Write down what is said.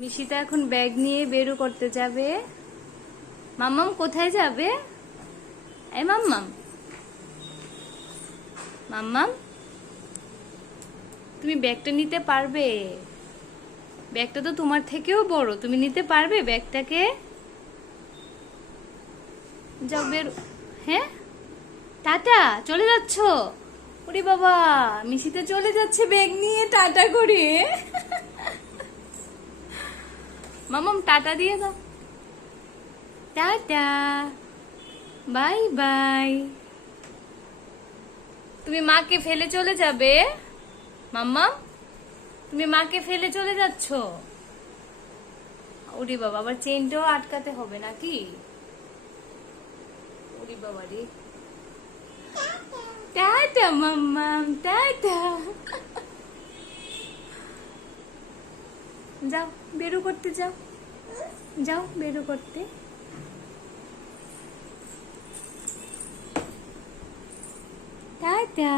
মিশিতা এখন ব্যাগ নিয়ে বেরো করতে যাবে। মাম্মাম কোথায় যাবে? এই মাম্মাম, মাম্মাম তুমি ব্যাগটা নিতে পারবে? ব্যাগটা তো তোমার থেকেও বড়, তুমি নিতে পারবে ব্যাগটাকে? যাও বের। হ্যাঁ, টাটা, চলে যাচ্ছ? ওরে বাবা, মিশিতে চলে যাচ্ছে ব্যাগ নিয়ে টাটা করে। মামাম টাটা দিয়ে দাও। Tata, bye bye. তুমি মাকে ফেলে চলে যাবে? মাম্মা, তুমি মাকে ফেলে চলে যাচ্ছ? ওরে বাবা, আবার চেনটাও আটকাতে হবে নাকি? ওরে বাবা রে। টাটা মাম্মাম, টাটা। যাও বেরো করতে, যাও যাও বেরো করতে। টাটা।